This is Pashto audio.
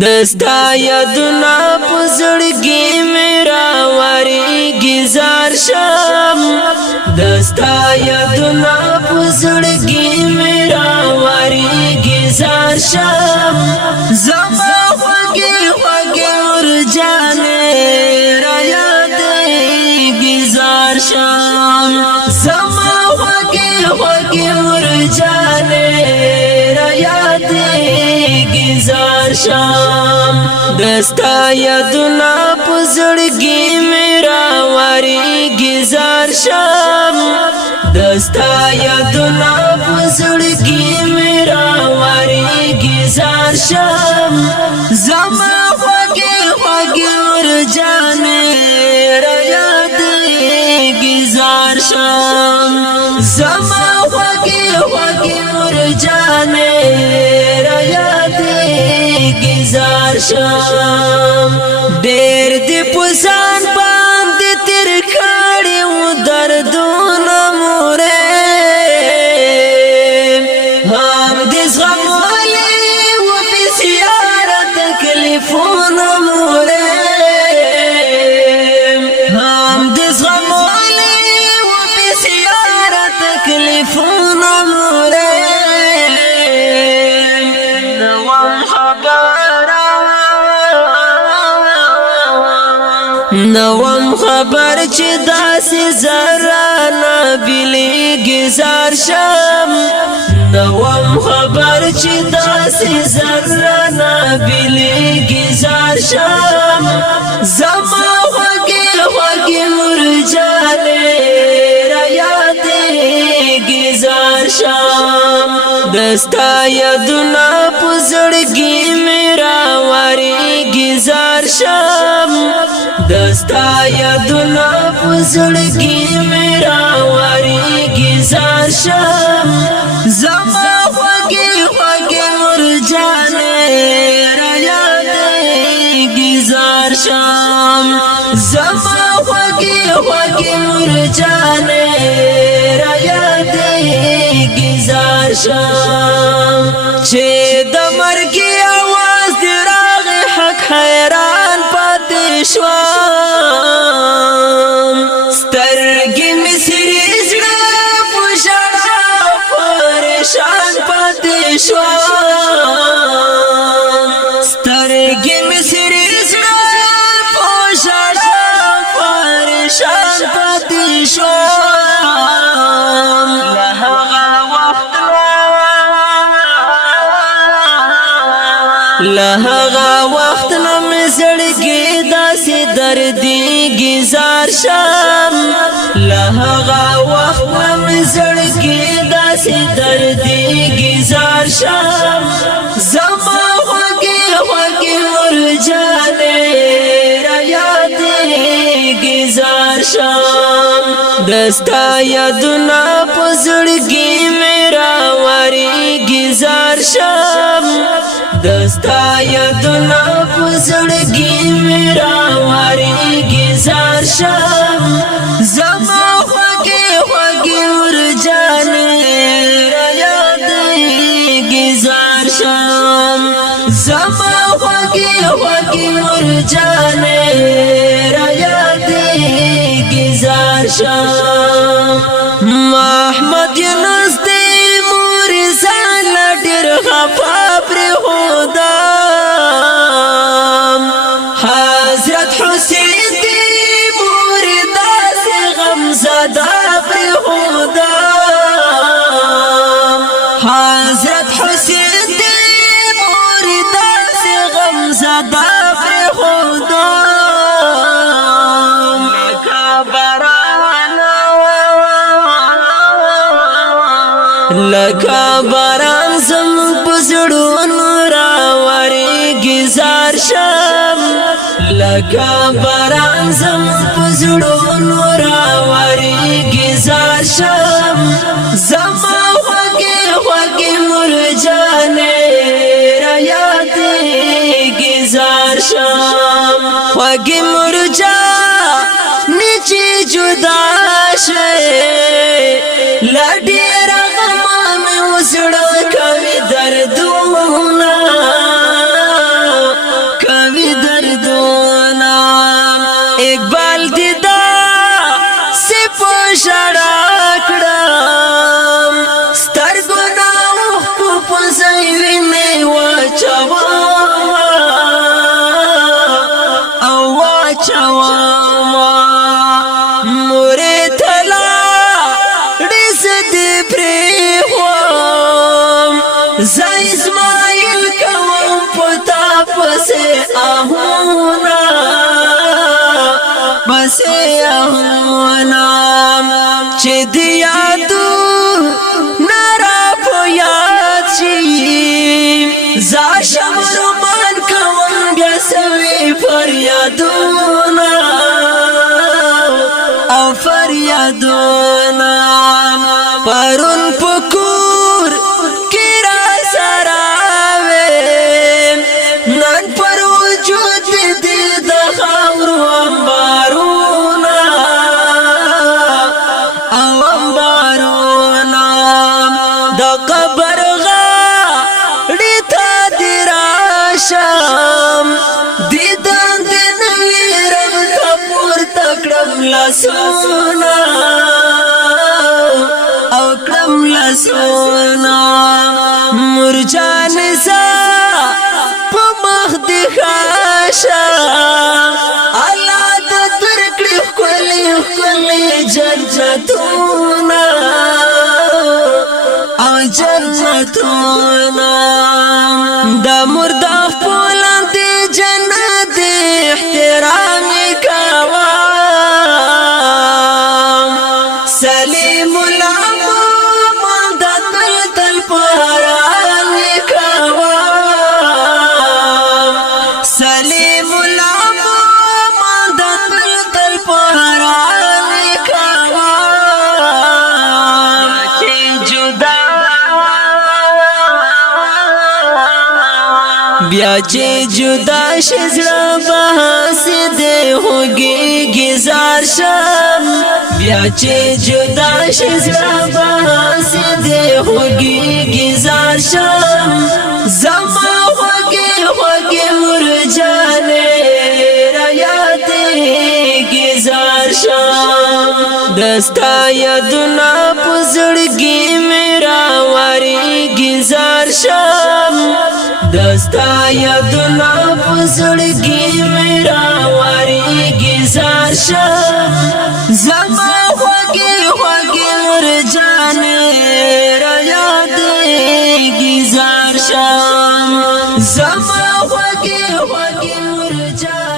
دستا یادنا پزړګي میرا وریږي زار شم دستا یادنا پزړګي میرا وریږي زار شم زما خوږي خوږي ورجانې را یادېږي زار شم زما خوږي خوږي ورجانې را یادېږي زار شم دستا یادنا پزړګي میرا وریږي زار شم دستا یادنا پزړګي میرا وریږي زار شم زما خوږي خوږي ورجانې را یادېږي زار شم زما خوږي خوږي ورجانې را یادېږي زار شم ډېر دې پسان باندې تیر کړي و دردونه مورې هم دې زغملې و بسیاره تکلیفونه مورې هم دې زغملې و بسیاره تکلیفونه مورې نوم خبر چې داسې زرانا بلیږي زار شم نوم خبر چې داسې زرانا بلیږي زار شم زما خوږي خوږي مرجانې را یادېږي زار شم دستا یادنا پزړګي میرا وریږي زار شم دستا یادنا پزړګي میرا وریږي زار شم زما خوږي خوږي مرجانې را یادېږي زار شم زما خوږي خوږي مرجانې را یادېږي زار شم چې د مرګ आवाज دی راغی حق حیران پاتې شوم سترګې مې سرې زړه په ژړا پریشان پاتې شوم سترګې مې سرې زړه په ژړا پریشان پاتې شوم له هغه وخت نه مې زړګي داسې دردېږي زار شم له هغه وخت نه مې زړګي داسې دردېږي زار شم زما خوږي خوږي مرجانې را یادېږي زار شم دستا یادنا پزړګي میرا وریږي زار شم دستا یادنا پزړګي میرا وریږي زار شم زما خوږي خوږي ورجانې را یادېږي زار شم زما خوږي خوږي ورجانې را یادېږي زار شم محمد یونس دې مور ځان ډېر خفا پرېښودم حضرت حسین دې مور داسې غمزده پرېښودم حضرت حسین دې مور داسې غمزده پرېښودم لکه باران زموږ په زړونو راورېږي زار شم لکه باران زموږ په زړونو راورېږي زار شم زما خوږي خوږي مرجانې را یادېږي زار شم خوږي مرجانې چې جدا شي لا ډېر غم مې وزړه کوي دردونه آهونا بس آهونا چې دی یادو نارا په یاد شي زاشم رومان کوم بیا سوي فریادونا او فریادونا پرون پکور کی را سراوي نن پر وجود دې د خاورو انبارونا او انبارونا د قبر غاړې ته دې راشم دیدن دې نوي رب ته پورته کړم لاسونه او کړم لاسونه مرجان زه په مخ دې خاشه الله دې درکړي ښکلي ښکلي جنتونه او جنتونه د مرده خپله دې جنت احترام کوه سلیم العموم د تل په حرام کوه سلیم العموم د تل په حرام کوه چې جدا بیا چې جدا شزړه بحث دې هوګي گزار شم بیا چې جدا شزړه بحث دې هوګي گزار شم زما هوګي هوګي مرجانې را یادې گزار شم دستا یادونه په زړګي مې راوړې گزار شم دستا یادونه په زړګي مې راوړې گزار شم زما خوږې خوږې مرجانې را یادې گزار شم زما خوږې خوږې مرجانې